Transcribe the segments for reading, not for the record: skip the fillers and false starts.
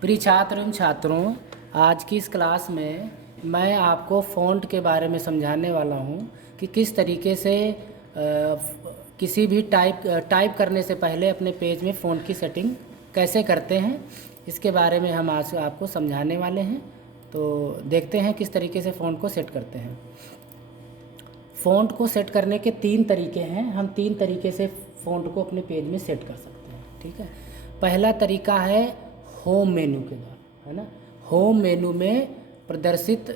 प्रिय छात्र एवं छात्रों, आज की इस क्लास में मैं आपको फ़ॉन्ट के बारे में समझाने वाला हूँ कि किस तरीके से किसी भी टाइप करने से पहले अपने पेज में फ़ॉन्ट की सेटिंग कैसे करते हैं, इसके बारे में हम आज आपको समझाने वाले हैं। तो देखते हैं किस तरीके से फ़ॉन्ट को सेट करते हैं। फ़ॉन्ट को सेट करने के 3 तरीके हैं। हम 3 तरीके से फ़ॉन्ट को अपने पेज में सेट कर सकते हैं। ठीक है, पहला तरीका है होम मेन्यू के द्वारा, है ना। होम मेन्यू में प्रदर्शित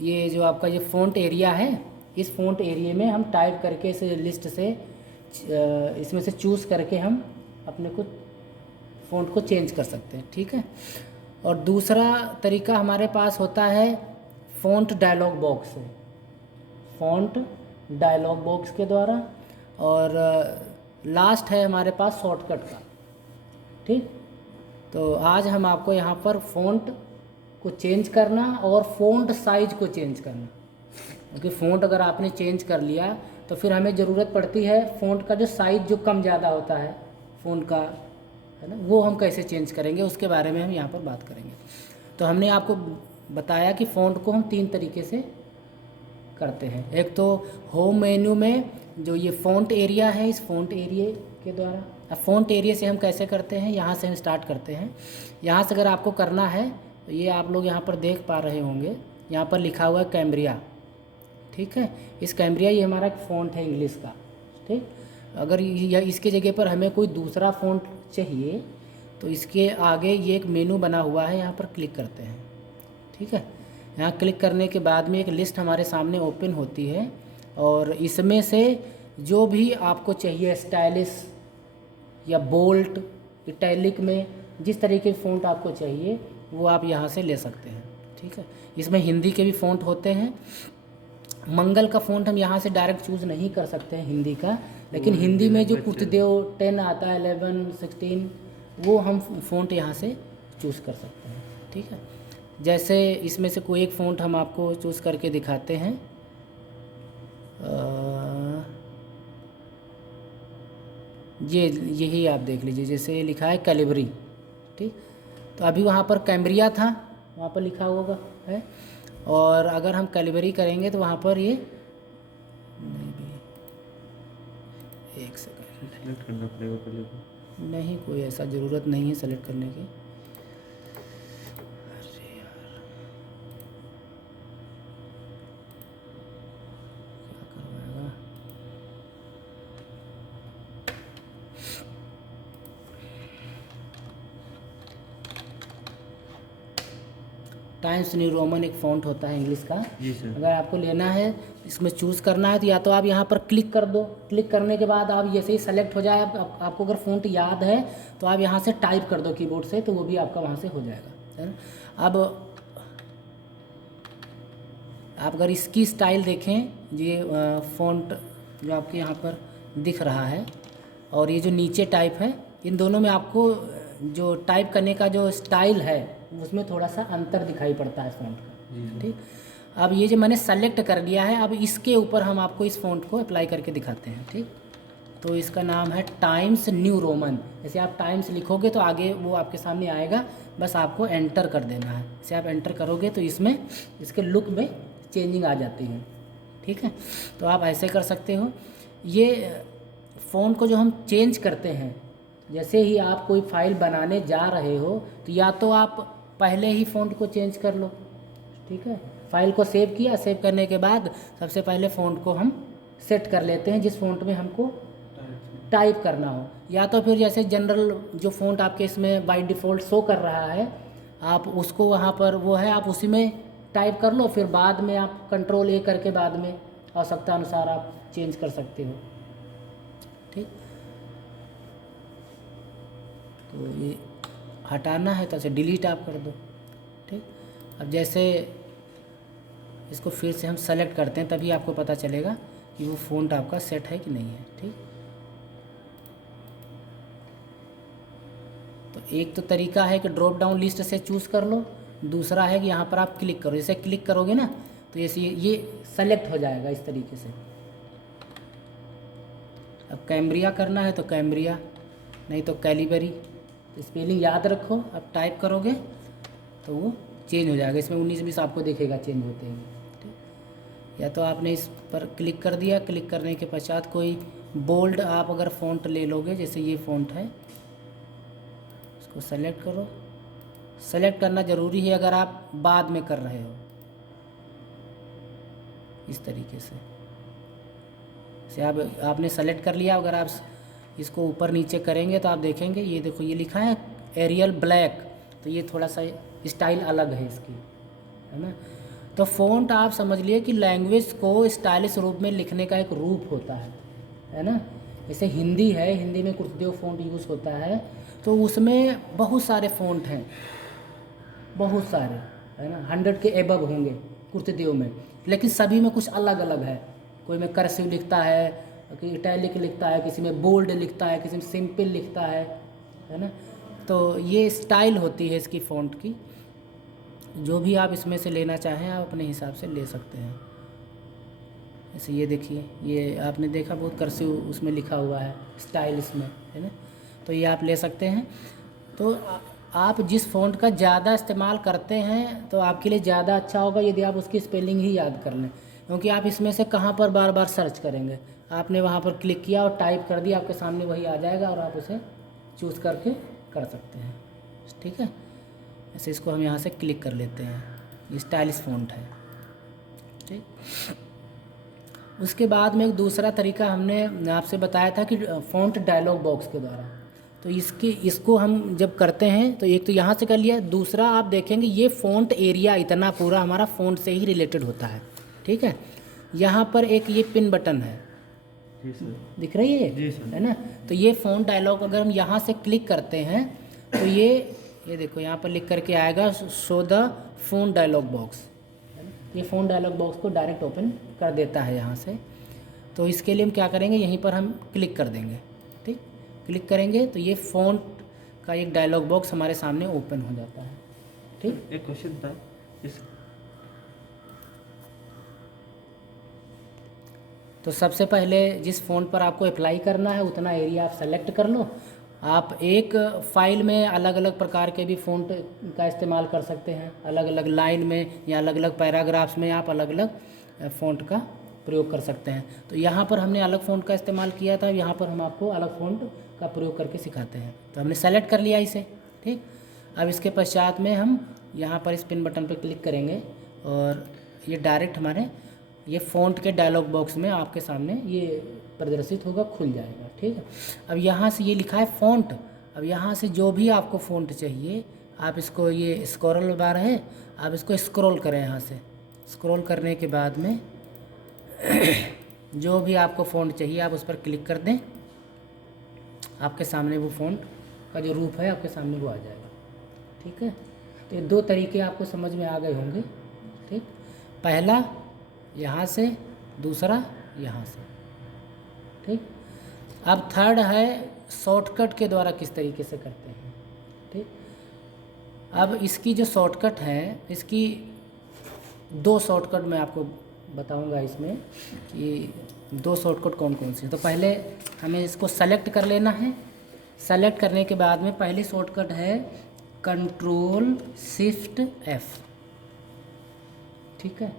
ये जो आपका ये फ़ॉन्ट एरिया है, इस फ़ॉन्ट एरिया में हम टाइप करके इस लिस्ट से इसमें से चूज़ करके हम अपने को फ़ॉन्ट को चेंज कर सकते हैं। ठीक है, और दूसरा तरीका हमारे पास होता है फ़ॉन्ट डायलॉग बॉक्स से, फ़ॉन्ट डायलॉग बॉक्स के द्वारा, और लास्ट है हमारे पास शॉर्टकट का। ठीक, तो आज हम आपको यहाँ पर फ़ॉन्ट को चेंज करना और फ़ॉन्ट साइज़ को चेंज करना, क्योंकि फ़ॉन्ट अगर आपने चेंज कर लिया तो फिर हमें ज़रूरत पड़ती है फ़ॉन्ट का जो साइज़ जो कम ज़्यादा होता है फ़ॉन्ट का, है ना, वो हम कैसे चेंज करेंगे उसके बारे में हम यहाँ पर बात करेंगे। तो हमने आपको बताया कि फ़ॉन्ट को हम 3 तरीके से करते हैं। एक तो होम मेन्यू में जो ये फ़ॉन्ट एरिया है, इस फ़ॉन्ट एरिया के द्वारा। अब फ़ॉन्ट एरिया से हम कैसे करते हैं, यहाँ से हम स्टार्ट करते हैं। यहाँ से अगर आपको करना है तो ये आप लोग यहाँ पर देख पा रहे होंगे, यहाँ पर लिखा हुआ है कैम्ब्रिया। ठीक है, इस कैम्ब्रिया ये हमारा फ़ॉन्ट है इंग्लिश का। ठीक, अगर इसके जगह पर हमें कोई दूसरा फ़ॉन्ट चाहिए तो इसके आगे ये एक मेनू बना हुआ है, यहाँ पर क्लिक करते हैं। ठीक है, यहाँ क्लिक करने के बाद में एक लिस्ट हमारे सामने ओपन होती है, और इसमें से जो भी आपको चाहिए स्टाइलिश या बोल्ट, इटैलिक में जिस तरीके की फ़ॉन्ट आपको चाहिए वो आप यहाँ से ले सकते हैं। ठीक है, इसमें हिंदी के भी फ़ॉन्ट होते हैं। मंगल का फ़ॉन्ट हम यहाँ से डायरेक्ट चूज़ नहीं कर सकते हैं हिंदी का, लेकिन हिंदी में जो कुतदेव 10 आता है, 11, 16, वो हम फ़ॉन्ट यहाँ से चूज़ कर सकते हैं। ठीक है, जैसे इसमें से कोई एक फ़ॉन्ट हम आपको चूज़ करके दिखाते हैं। यही आप देख लीजिए, जैसे लिखा है कैलिबरी। ठीक, तो अभी वहाँ पर कैम्ब्रिया था, वहाँ पर लिखा होगा है, और अगर हम कैलिबरी करेंगे तो वहाँ पर ये नहीं भी, एक सेकंड, सेलेक्ट करना पड़ेगा पहले। नहीं, कोई ऐसा ज़रूरत नहीं है सेलेक्ट करने की। अरे यार, क्या करवाएगा। टाइम्स न्यू रोमन एक फ़ॉन्ट होता है इंग्लिश का। जी सर। अगर आपको लेना है, इसमें चूज़ करना है, तो या तो आप यहाँ पर क्लिक कर दो। क्लिक करने के बाद आप जैसे ही सेलेक्ट हो जाए, आपको अगर फ़ॉन्ट याद है तो आप यहाँ से टाइप कर दो कीबोर्ड से, तो वो भी आपका वहाँ से हो जाएगा, है ना। अब आप अगर इसकी स्टाइल देखें, ये फ़ॉन्ट जो आपके यहाँ पर दिख रहा है और ये जो नीचे टाइप है, इन दोनों में आपको जो टाइप करने का जो स्टाइल है उसमें थोड़ा सा अंतर दिखाई पड़ता है फ़ॉन्ट का। ठीक, अब ये जो मैंने सेलेक्ट कर लिया है, अब इसके ऊपर हम आपको इस फ़ॉन्ट को अप्लाई करके दिखाते हैं। ठीक, तो इसका नाम है टाइम्स न्यू रोमन। जैसे आप टाइम्स लिखोगे तो आगे वो आपके सामने आएगा, बस आपको एंटर कर देना है। जैसे आप एंटर करोगे तो इसमें इसके लुक में चेंजिंग आ जाती है। ठीक है, तो आप ऐसे कर सकते हो। ये फ़ॉन्ट को जो हम चेंज करते हैं, जैसे ही आप कोई फाइल बनाने जा रहे हो तो या तो आप पहले ही फ़ॉन्ट को चेंज कर लो। ठीक है, फाइल को सेव किया, सेव करने के बाद सबसे पहले फ़ॉन्ट को हम सेट कर लेते हैं जिस फ़ॉन्ट में हमको टाइप करना हो, या तो फिर जैसे जनरल जो फ़ॉन्ट आपके इसमें बाय डिफ़ॉल्ट शो कर रहा है, आप उसको वहाँ पर वो है, आप उसी में टाइप कर लो, फिर बाद में आप कंट्रोल A करके बाद में आवश्यकता अनुसार आप चेंज कर सकते हो। ठीक, तो ये हटाना है तो ऐसे डिलीट आप कर दो। ठीक, अब जैसे इसको फिर से हम सेलेक्ट करते हैं, तभी आपको पता चलेगा कि वो फ़ॉन्ट आपका सेट है कि नहीं है। ठीक, तो एक तो तरीका है कि ड्रॉप डाउन लिस्ट से चूज़ कर लो, दूसरा है कि यहाँ पर आप क्लिक करो। जैसे क्लिक करोगे ना तो जैसे ये सेलेक्ट हो जाएगा इस तरीके से। अब कैम्ब्रिया करना है तो कैम्ब्रिया, नहीं तो कैलिबरी, तो स्पेलिंग याद रखो, अब टाइप करोगे तो वो चेंज हो जाएगा। इसमें 19-20 आपको दिखेगा चेंज होते हैं, ठीक। या तो आपने इस पर क्लिक कर दिया, क्लिक करने के पश्चात कोई बोल्ड आप अगर फ़ॉन्ट ले लोगे, जैसे ये फ़ॉन्ट है, इसको सेलेक्ट करो। सेलेक्ट करना ज़रूरी है अगर आप बाद में कर रहे हो, इस तरीके से आपने सेलेक्ट कर लिया। अगर आप इसको ऊपर नीचे करेंगे तो आप देखेंगे, ये देखो ये लिखा है एरियल ब्लैक, तो ये थोड़ा सा स्टाइल अलग है इसकी, है ना। तो फ़ॉन्ट आप समझ लिए कि लैंग्वेज को स्टाइलिश रूप में लिखने का एक रूप होता है ना। जैसे हिंदी है, हिंदी में कुर्तदेव फ़ॉन्ट यूज़ होता है, तो उसमें बहुत सारे फ़ॉन्ट हैं, बहुत सारे, है ना, 100 के एबव होंगे कुर्तदेव में, लेकिन सभी में कुछ अलग अलग है। कोई में कर्सिव लिखता है, कोई इटैलिक लिखता है, किसी में बोल्ड लिखता है, किसी में सिंपल लिखता है ना। तो ये स्टाइल होती है इसकी फ़ॉन्ट की। जो भी आप इसमें से लेना चाहें आप अपने हिसाब से ले सकते हैं। जैसे ये देखिए, ये आपने देखा बहुत कर्सिव उसमें लिखा हुआ है, स्टाइल इसमें, है ना। तो ये आप ले सकते हैं। तो आप जिस फ़ॉन्ट का ज़्यादा इस्तेमाल करते हैं तो आपके लिए ज़्यादा अच्छा होगा यदि आप उसकी स्पेलिंग ही याद कर लें, क्योंकि आप इसमें से कहाँ पर बार बार सर्च करेंगे। आपने वहाँ पर क्लिक किया और टाइप कर दिया, आपके सामने वही आ जाएगा और आप उसे चूज़ करके कर सकते हैं, ठीक है। ऐसे इसको हम यहाँ से क्लिक कर लेते हैं, ये स्टाइलिश फ़ॉन्ट है, ठीक। उसके बाद में एक दूसरा तरीका हमने आपसे बताया था कि फ़ॉन्ट डायलॉग बॉक्स के द्वारा। तो इसको हम जब करते हैं तो एक तो यहाँ से कर लिया, दूसरा आप देखेंगे ये फ़ॉन्ट एरिया इतना पूरा हमारा फ़ॉन्ट से ही रिलेटेड होता है, ठीक है। यहाँ पर एक ये पिन बटन है, जी सर, दिख रही है जी सर, है ना। तो ये फ़ॉन्ट डायलॉग अगर हम यहाँ से क्लिक करते हैं तो ये देखो यहाँ पर लिख करके आएगा show the font dialog box. ये फ़ॉन्ट डायलॉग बॉक्स को डायरेक्ट ओपन कर देता है यहाँ से। तो इसके लिए हम क्या करेंगे, यहीं पर हम क्लिक कर देंगे, ठीक। क्लिक करेंगे तो ये फ़ॉन्ट का एक डायलॉग बॉक्स हमारे सामने ओपन हो जाता है, ठीक। एक क्वेश्चन था इस तो सबसे पहले जिस फ़ॉन्ट पर आपको अप्लाई करना है उतना एरिया आप सेलेक्ट कर लो। आप एक फ़ाइल में अलग अलग प्रकार के भी फ़ॉन्ट का इस्तेमाल कर सकते हैं, अलग अलग लाइन में या अलग अलग पैराग्राफ्स में आप अलग अलग फ़ॉन्ट का प्रयोग कर सकते हैं। तो यहाँ पर हमने अलग फ़ॉन्ट का इस्तेमाल किया था, यहाँ पर हम आपको अलग फ़ॉन्ट का प्रयोग करके सिखाते हैं। तो हमने सेलेक्ट कर लिया इसे, ठीक। अब इसके पश्चात में हम यहाँ पर इस पिन बटन पर क्लिक करेंगे और ये डायरेक्ट हमारे ये फ़ॉन्ट के डायलॉग बॉक्स में आपके सामने ये प्रदर्शित होगा, खुल जाएगा, ठीक है। अब यहाँ से ये लिखा है फ़ॉन्ट, अब यहाँ से जो भी आपको फ़ॉन्ट चाहिए आप इसको, ये स्क्रॉल बार है, आप इसको स्क्रॉल करें। यहाँ से स्क्रॉल करने के बाद में जो भी आपको फ़ॉन्ट चाहिए आप उस पर क्लिक कर दें, आपके सामने वो फ़ॉन्ट का जो रूप है आपके सामने वो आ जाएगा, ठीक है। तो ये दो तरीके आपको समझ में आ गए होंगे, ठीक। पहला यहाँ से, दूसरा यहाँ से, ठीक। अब थर्ड है शॉर्टकट के द्वारा किस तरीके से करते हैं, ठीक। अब इसकी जो शॉर्टकट है, इसकी दो शॉर्टकट मैं आपको बताऊंगा इसमें कि दो शॉर्टकट कौन कौन सी है। तो पहले हमें इसको सेलेक्ट कर लेना है। सेलेक्ट करने के बाद में पहली शॉर्टकट है कंट्रोल शिफ्ट एफ, ठीक है,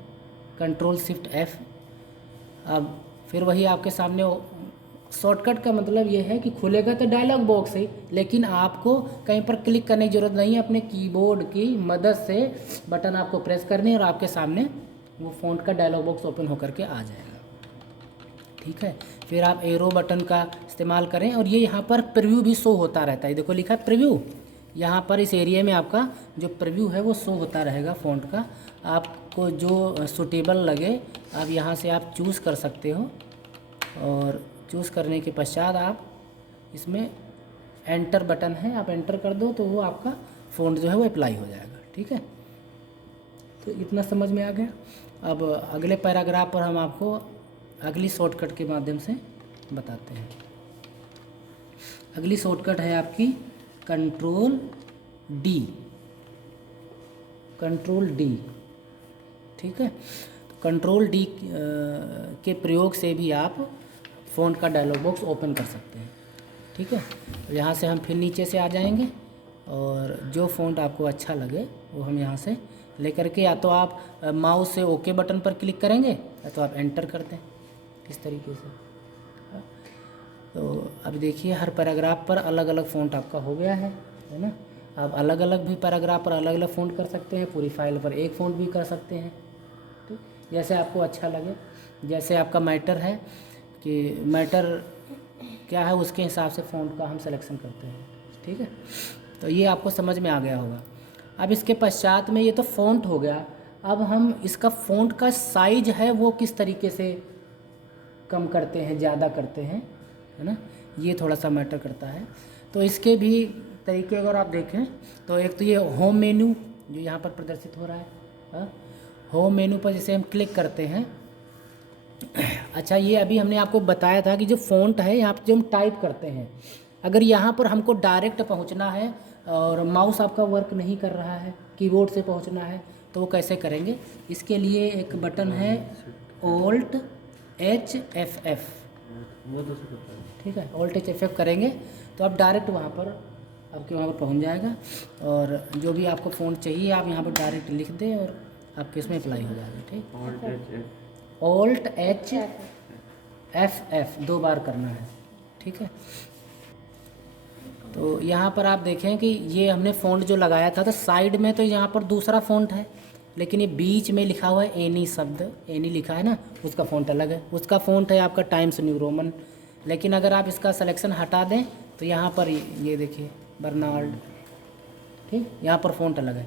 कंट्रोल शिफ्ट एफ। अब फिर वही आपके सामने शॉर्टकट का मतलब ये है कि खुलेगा तो डायलॉग बॉक्स है, लेकिन आपको कहीं पर क्लिक करने की ज़रूरत नहीं है, अपने कीबोर्ड की मदद से बटन आपको प्रेस करनी है और आपके सामने वो फ़ॉन्ट का डायलॉग बॉक्स ओपन होकर के आ जाएगा, ठीक है। फिर आप एरो बटन का इस्तेमाल करें और ये यहाँ पर प्रीव्यू भी शो होता रहता है, देखो लिखा है प्रीव्यू, यहाँ पर इस एरिया में आपका जो प्रीव्यू है वो शो होता रहेगा फ़ॉन्ट का। आपको जो सूटेबल लगे आप यहाँ से आप चूज़ कर सकते हो और चूज़ करने के पश्चात आप इसमें एंटर बटन है, आप एंटर कर दो तो वो आपका फ़ॉन्ट जो है वो अप्लाई हो जाएगा, ठीक है। तो इतना समझ में आ गया। अब अगले पैराग्राफ पर हम आपको अगली शॉर्टकट के माध्यम से बताते हैं। अगली शॉर्टकट है आपकी कंट्रोल डी, कंट्रोल डी, ठीक है। तो कंट्रोल डी के प्रयोग से भी आप फ़ॉन्ट का डायलॉग बॉक्स ओपन कर सकते हैं, ठीक है। तो यहाँ से हम फिर नीचे से आ जाएंगे और जो फ़ॉन्ट आपको अच्छा लगे वो हम यहाँ से लेकर के या तो आप माउस से ओके बटन पर क्लिक करेंगे या तो आप एंटर कर दें इस तरीके से। तो अब देखिए हर पैराग्राफ पर अलग अलग फ़ॉन्ट आपका हो गया है ना। आप अलग अलग भी पैराग्राफ पर अलग अलग फ़ॉन्ट कर सकते हैं, पूरी फाइल पर एक फ़ॉन्ट भी कर सकते हैं, ठीक, जैसे आपको अच्छा लगे। जैसे आपका मैटर है कि मैटर क्या है उसके हिसाब से फ़ॉन्ट का हम सिलेक्शन करते हैं, ठीक है। तो ये आपको समझ में आ गया होगा। अब इसके पश्चात में ये तो फ़ॉन्ट हो गया, अब हम इसका फ़ॉन्ट का साइज है वो किस तरीके से कम करते हैं, ज़्यादा करते हैं, है ना, ये थोड़ा सा मैटर करता है। तो इसके भी तरीके अगर आप देखें तो एक तो ये होम मेन्यू जो यहाँ पर प्रदर्शित हो रहा है, हाँ, होम मेन्यू पर जैसे हम क्लिक करते हैं। अच्छा, ये अभी हमने आपको बताया था कि जो फ़ॉन्ट है यहाँ पर जो हम टाइप करते हैं, अगर यहाँ पर हमको डायरेक्ट पहुँचना है और माउस आपका वर्क नहीं कर रहा है, कीबोर्ड से पहुँचना है, तो वो कैसे करेंगे। इसके लिए एक बटन है Alt HFF, वो तो सब पता है। ठीक है। Alt HFF करेंगे तो आप डायरेक्ट वहाँ पर आपके वहाँ पर पहुँच जाएगा और जो भी आपको फ़ॉन्ट चाहिए आप यहाँ पर डायरेक्ट लिख दें और आपके इसमें अप्लाई हो जाएगा, ठीक। Alt HFF 2 बार करना है, ठीक है। तो यहाँ पर आप देखें कि ये हमने फ़ॉन्ट जो लगाया था तो साइड में तो यहाँ पर दूसरा फ़ॉन्ट है, लेकिन ये बीच में लिखा हुआ है एनी शब्द, एनी लिखा है ना, उसका फ़ॉन्ट अलग है। उसका फ़ॉन्ट है आपका टाइम्स न्यू रोमन। लेकिन अगर आप इसका सिलेक्शन हटा दें तो यहाँ पर ये देखिए बर्नार्ड, ठीक, यहाँ पर फ़ॉन्ट अलग है।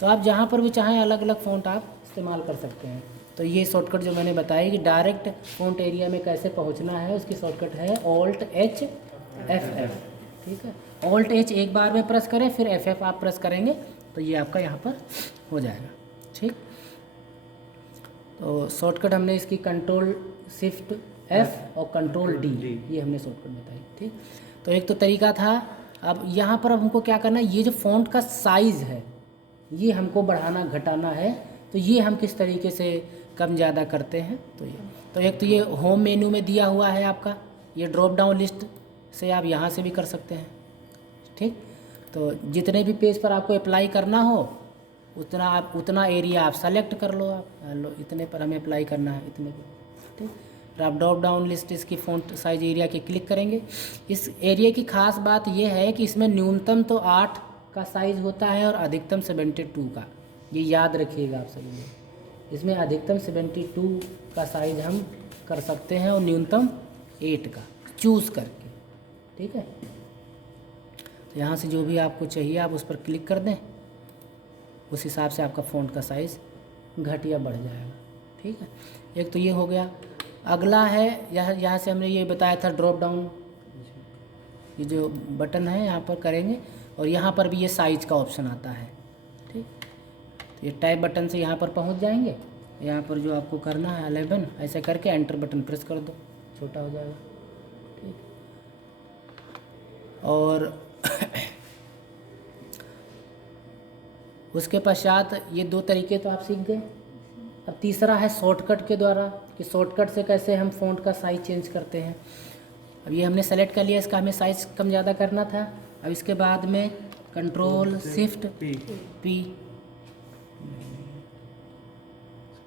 तो आप जहाँ पर भी चाहें अलग अलग फ़ॉन्ट आप इस्तेमाल कर सकते हैं। तो ये शॉर्टकट जो मैंने बताई कि डायरेक्ट फ़ॉन्ट एरिया में कैसे पहुँचना है, उसकी शॉर्टकट है Alt HFF, ठीक है। Alt H एक बार में प्रेस करें, फिर FF आप प्रेस करेंगे तो ये आपका यहाँ पर हो जाएगा, ठीक। तो शॉर्टकट हमने इसकी Ctrl Shift F और Ctrl D, ये हमने शॉर्टकट बताई, ठीक। तो एक तो तरीका था। अब यहाँ पर अब हमको क्या करना है, ये जो फ़ॉन्ट का साइज़ है ये हमको बढ़ाना घटाना है, तो ये हम किस तरीके से कम ज़्यादा करते हैं। तो एक तो ये होम मेन्यू में दिया हुआ है आपका, ये ड्रॉप डाउन लिस्ट से आप यहाँ से भी कर सकते हैं, ठीक। तो जितने भी पेज पर आपको अप्लाई करना हो उतना एरिया आप सेलेक्ट कर लो, आप लो इतने पर हमें अप्लाई करना है, इतने पर, ठीक। फिर आप ड्रॉप डाउन लिस्ट इसकी फ़ॉन्ट साइज एरिया के क्लिक करेंगे। इस एरिया की खास बात यह है कि इसमें न्यूनतम तो 8 का साइज़ होता है और अधिकतम 72 का, ये याद रखिएगा आप सभी लोग। इसमें अधिकतम 72 का साइज़ हम कर सकते हैं और न्यूनतम 8 का चूज़ करके, ठीक है। तो यहाँ से जो भी आपको चाहिए आप उस पर क्लिक कर दें, उस हिसाब से आपका फ़ॉन्ट का साइज़ घट या बढ़ जाएगा, ठीक है। एक तो ये हो गया। अगला है यहाँ से हमने ये बताया था ड्रॉप डाउन, ये जो बटन है यहाँ पर करेंगे और यहाँ पर भी ये साइज़ का ऑप्शन आता है, ठीक। तो ये टाइप बटन से यहाँ पर पहुँच जाएंगे। यहाँ पर जो आपको करना है 11 ऐसे करके एंटर बटन प्रेस कर दो, छोटा हो जाएगा, ठीक। और उसके पश्चात ये 2 तरीके तो आप सीख गए। अब तीसरा है शॉर्टकट के द्वारा, कि शॉर्टकट से कैसे हम फ़ॉन्ट का साइज़ चेंज करते हैं। अब ये हमने सेलेक्ट कर लिया, इसका हमें साइज़ कम ज़्यादा करना था। अब इसके बाद में Ctrl Shift P,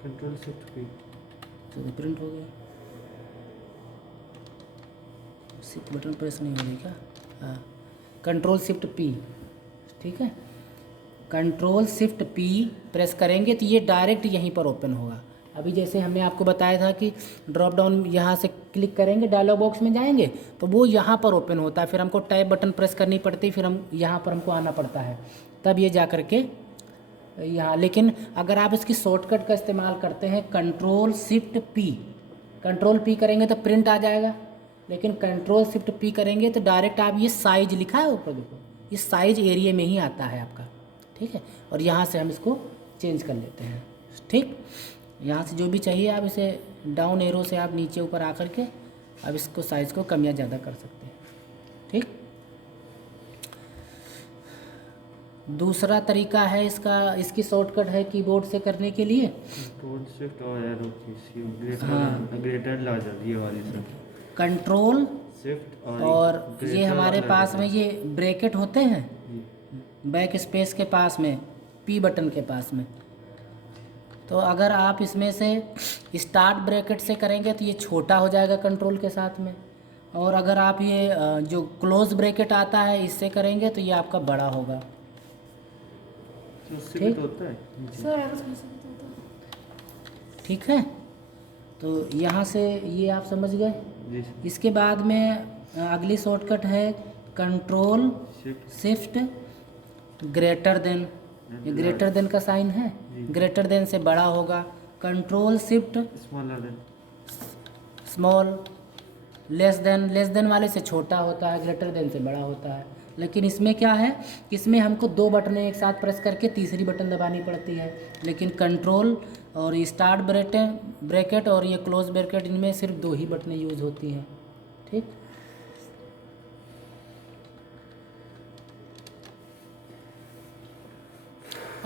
Ctrl Shift P, तो प्रिंट हो गया। शिफ्ट बटन प्रेस नहीं हो रही क्या? हाँ, Ctrl Shift P, ठीक है। Ctrl Shift P प्रेस करेंगे तो ये डायरेक्ट यहीं पर ओपन होगा। अभी जैसे हमने आपको बताया था कि ड्रॉप डाउन यहाँ से क्लिक करेंगे, डायलॉग बॉक्स में जाएंगे तो वो यहाँ पर ओपन होता है, फिर हमको टैब बटन प्रेस करनी पड़ती है, फिर हम यहाँ पर हमको आना पड़ता है, तब ये जा कर के यहाँ। लेकिन अगर आप इसकी शॉर्टकट का इस्तेमाल करते हैं Ctrl Shift P, Ctrl P करेंगे तो प्रिंट आ जाएगा, लेकिन Ctrl Shift P करेंगे तो डायरेक्ट आप ये साइज लिखा है ऊपर देखो, ये साइज एरिया में ही आता है आपका, ठीक है। और यहाँ से हम इसको चेंज कर लेते हैं, ठीक। यहाँ से जो भी चाहिए आप इसे डाउन एरो से आप नीचे ऊपर आकर के अब इसको साइज़ को कम या ज़्यादा कर सकते हैं, ठीक। दूसरा तरीका है इसकी शॉर्टकट है कीबोर्ड से करने के लिए Ctrl Shift और एरो की, हाँ, ग्रेटर लार्जर, ये वाली सर, Ctrl Shift और ये हमारे पास में ये ब्रैकेट होते हैं, बैक स्पेस के पास में, पी बटन के पास में। तो अगर आप इसमें से स्टार्ट ब्रैकेट से करेंगे तो ये छोटा हो जाएगा कंट्रोल के साथ में, और अगर आप ये जो क्लोज ब्रैकेट आता है इससे करेंगे तो ये आपका बड़ा होगा। तो उससे भी ठीक। तो होता है नीचे। ठीक है, तो यहाँ से ये आप समझ गए। जी सर। इसके बाद में अगली शॉर्टकट है कंट्रोल शिफ्ट ग्रेटर देन। ये ग्रेटर देन का साइन है, ग्रेटर देन से बड़ा होगा। Control shift smaller than. Small, less than वाले से छोटा होता है, ग्रेटर देन से बड़ा होता है। लेकिन इसमें क्या है, इसमें हमको 2 बटनें एक साथ प्रेस करके तीसरी बटन दबानी पड़ती है। लेकिन कंट्रोल और ये स्टार्ट ब्रैकेट और ये क्लोज ब्रैकेट, इनमें सिर्फ 2 ही बटनें यूज़ होती हैं। ठीक।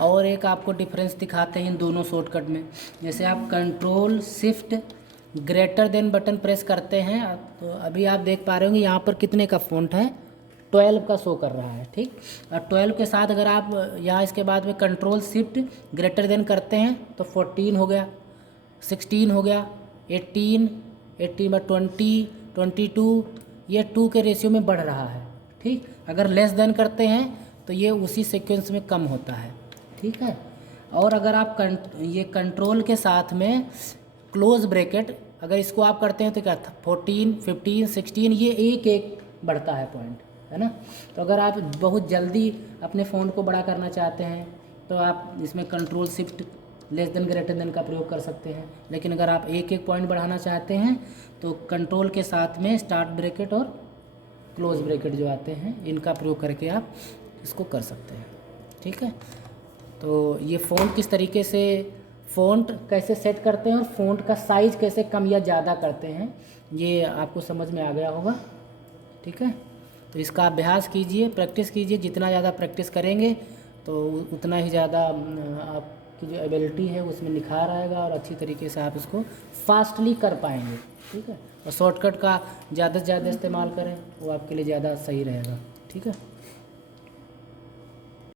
और एक आपको डिफरेंस दिखाते हैं इन दोनों शॉर्टकट में। जैसे आप control shift greater than button press करते हैं तो अभी आप देख पा रहे होंगे यहाँ पर कितने का फ़ॉन्ट है, 12 का शो कर रहा है। ठीक। और 12 के साथ अगर आप यहाँ इसके बाद में कंट्रोल शिफ्ट ग्रेटर देन करते हैं तो 14 हो गया, 16 हो गया, 18 में 20, 22, ये 2 के रेशियो में बढ़ रहा है। ठीक। अगर लेस देन करते हैं तो ये उसी सीक्वेंस में कम होता है। ठीक है। और अगर आप ये कंट्रोल के साथ में क्लोज ब्रैकेट अगर इसको आप करते हैं तो क्या, 14, 15, 16, ये एक एक बढ़ता है पॉइंट, है ना। तो अगर आप बहुत जल्दी अपने फ़ोन को बड़ा करना चाहते हैं तो आप इसमें control shift less than greater than का प्रयोग कर सकते हैं। लेकिन अगर आप एक एक पॉइंट बढ़ाना चाहते हैं तो कंट्रोल के साथ में स्टार्ट ब्रैकेट और क्लोज ब्रैकेट जो आते हैं इनका प्रयोग करके आप इसको कर सकते हैं। ठीक है। तो ये फ़ॉन्ट किस तरीके से, फ़ॉन्ट कैसे सेट करते हैं और फ़ॉन्ट का साइज़ कैसे कम या ज़्यादा करते हैं, ये आपको समझ में आ गया होगा। ठीक है। तो इसका अभ्यास कीजिए, प्रैक्टिस कीजिए। जितना ज़्यादा प्रैक्टिस करेंगे तो उतना ही ज़्यादा आपकी जो एबिलिटी है उसमें निखार आएगा और अच्छी तरीके से आप इसको फास्टली कर पाएंगे। ठीक है। और शॉर्टकट का ज़्यादा से ज़्यादा इस्तेमाल करें, वो आपके लिए ज़्यादा सही रहेगा। ठीक है।